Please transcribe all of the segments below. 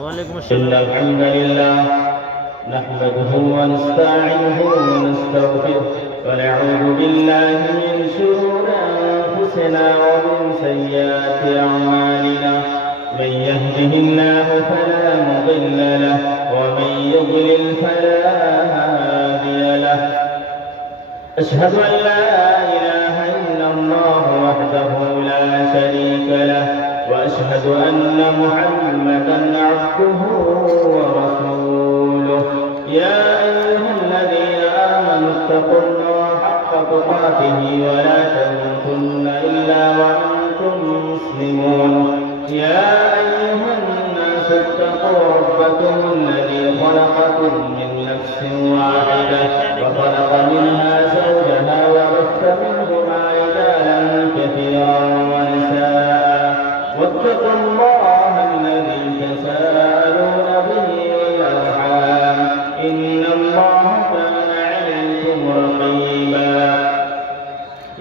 وعليكم إن السلام. الحمد لله نحمده ونستعينه ونستغفره ونعوذ بالله من شرور أنفسنا ومن سيئات أعمالنا من يهده الله فلا مضل له ومن يضلل فلا هادي له أشهد أن لا إله إلا الله وحده لا شريك له وأشهد أن محمدا عبده ورسوله يا أيها الذين آمنوا اتقوا الله حق تقاته ولا تموتن إلا وأنتم مسلمون يا أيها الناس اتقوا ربكم الذي خلقكم من نفس واحدة وخلق منها زوجها وبث منهما رجالا كثيرا ونساء واتقوا الله الذي تساءلون به والأرحام إن الله كان عليكم رقيبا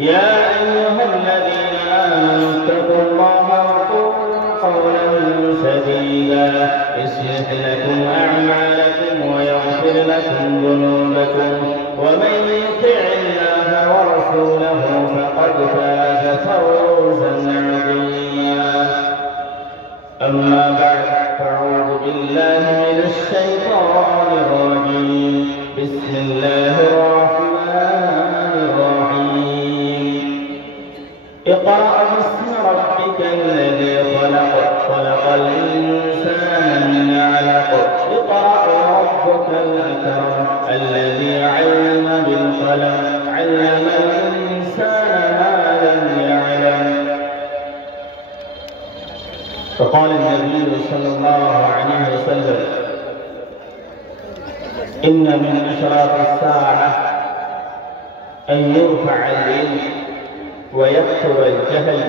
يا أيها الذين آمنوا اتقوا الله وقولوا قولا سديدا يصلح لكم أعمالكم ويغفر لكم ذنوبكم ومن يطع الله ورسوله فقد فاز فوزا عظيما أما بعد فأعوذ بالله من الشيطان الرجيم بسم الله الرحمن الرحيم اقرأ باسم ربك الذي خلق خلق الإنسان من علق اقرأ ربك الأكرم الذي علم بالقلم علم الإنسان ما لم يعلم فقال النبي صلى الله عليه وسلم إن من أشراط الساعة أن يرفع العلم ويكثر الجهل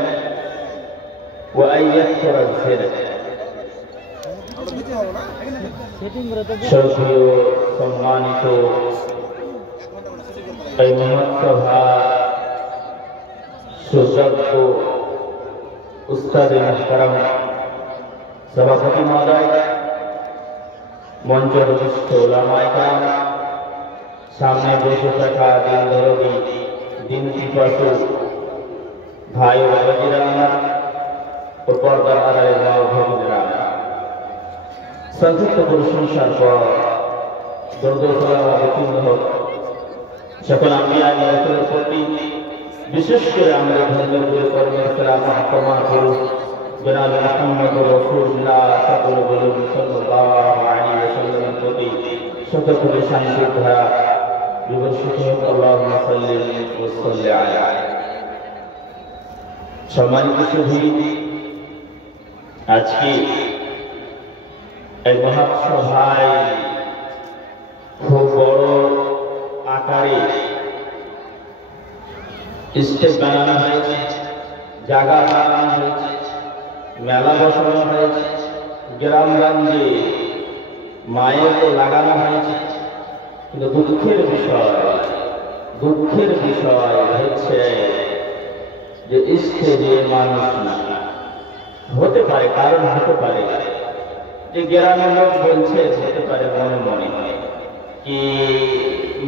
وأن يكثر الزنا شوقي সম্মানিত এই মহৎসভা সুযোগ্য উস্তাদ মুহতারাম সভাপতি মহোদয় মঞ্চ বিশিষ্ট ওলামায়ে কেরাম সামনে বসে থাকা দিন দরদি দিন পিপাসু ভাই ও বাবাজিরা ও পর্দার আড়ালে মা ও ভগিনীরা সংক্ষিপ্ত প্রশংসার পর দরুদ ও সালাম অবতীর্ণ হোক সকল আম্বিয়া ও রাসূলের প্রতি বিশেষ করে আমাদের ধর্মের কর্মের সালাম আহতমা করুন জনাব মুহাম্মদ রাসূলুল্লাহ সাল্লাল্লাহু আলাইহি ওয়াসাল্লামের প্রতি শতকোটি শান্তির ধারা বিবর্ষিত হোক আল্লাহুম্মা সাল্লি ওয়া সাল্লিম আলাইহি সম্মানিত সুধী আজকে এই মহৎ সভায় খুব বড় আকারে স্টেজ বানানো হয়েছে জায়গা বানানো হয়েছে মেলা বসানো হয়েছে গ্রামগঞ্জে মাইক লাগানো হয়েছে কিন্তু দুঃখের বিষয় হচ্ছে যে স্টেজে মানুষ না হতে পারে কারণ হতে পারে যে গ্রামের লোক বলছে হতে পারে মনে মনে কি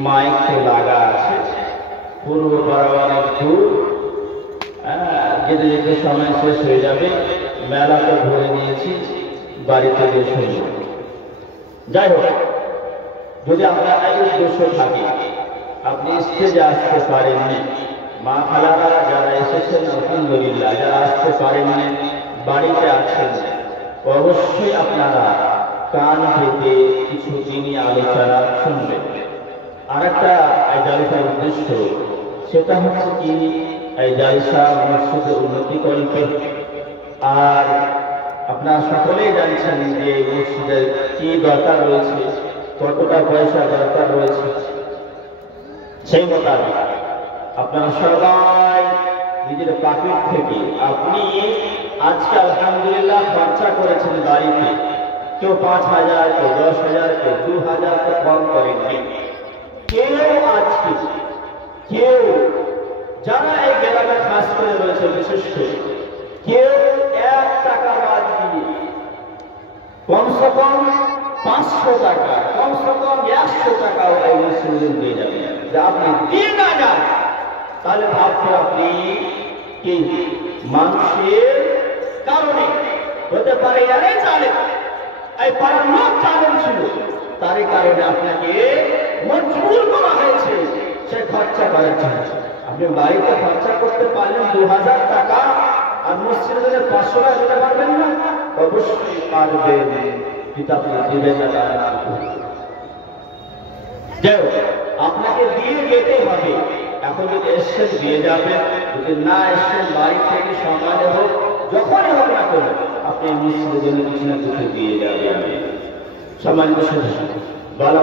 মাইক তো লাগা আছে পূর্ব পাড়া দূর যেতে যেতে সময় শেষ হয়ে যাবে মেলাটা ঘুরে নিয়েছি বাড়িতে গিয়ে শুনব যাই হোক যদি আপনার এই উদ্দেশ্য থাকে আপনি স্টেজে আসতে পারেননি মা খালারা যারা এসেছেন আলহামদুলিল্লাহ যারা আসতে পারেননি বাড়িতে আছেন অবশ্যই আপনারা কান পেতে কিছু দিনই আলোচনা শুনবেন আরেকটা এই জালসার উদ্দেশ্য সেটা হচ্ছে কি এই জালসা মসজিদের উন্নতি কল্পে আর আপনারা সকলেই জানছেন যে মসজিদের কি দরকার রয়েছে কতটা পয়সা দরকার রয়েছে সেই মোতাবেক আপনারা সবাই নিজের পকেট থেকে আপনি আজকে আলহামদুলিল্লাহ খরচা করেছেন বাড়িতে কেউ 5,000 কেউ 10,000 কেউ 2,000 তো কম করেননি কেউ আজকে কেউ যারা এই গ্রামে খাস করে রয়েছে বিশেষ করে কেউ 1 টাকা বাদ দিয়ে কমসে কম 500 টাকা, কমসে কম 100 টাকাও এই মুসলিম দিয়ে যাবে। যে আপনি দিয়ে না যান তাহলে ভাবতে আপনি কি মানুষের কারণে হতে পারে, আরে জালেম, এই পাড়ার লোক জালেম ছিল, তারই কারণে আপনাকে মজবুর করা হয়েছে সে খরচা করার জন্য। আপনি বাড়িতে খরচা করতে পারলেন 2000 টাকা, আর মসজিদে 500 টাকা দিতে পারবেন না? অবশ্যই পারবেন, কিন্তু আপনি দিবেন না। আপনাকে দিয়ে যেতে হবে। এখন যদি এসছেন দিয়ে যাবেন, যদি না এসছেন বাড়ি থেকে সকালে হোক যখনই হোক না কেন আপনি মসজিদের জন্য কিছু না কিছু দিয়ে যাবেন। সম্মানিত বলা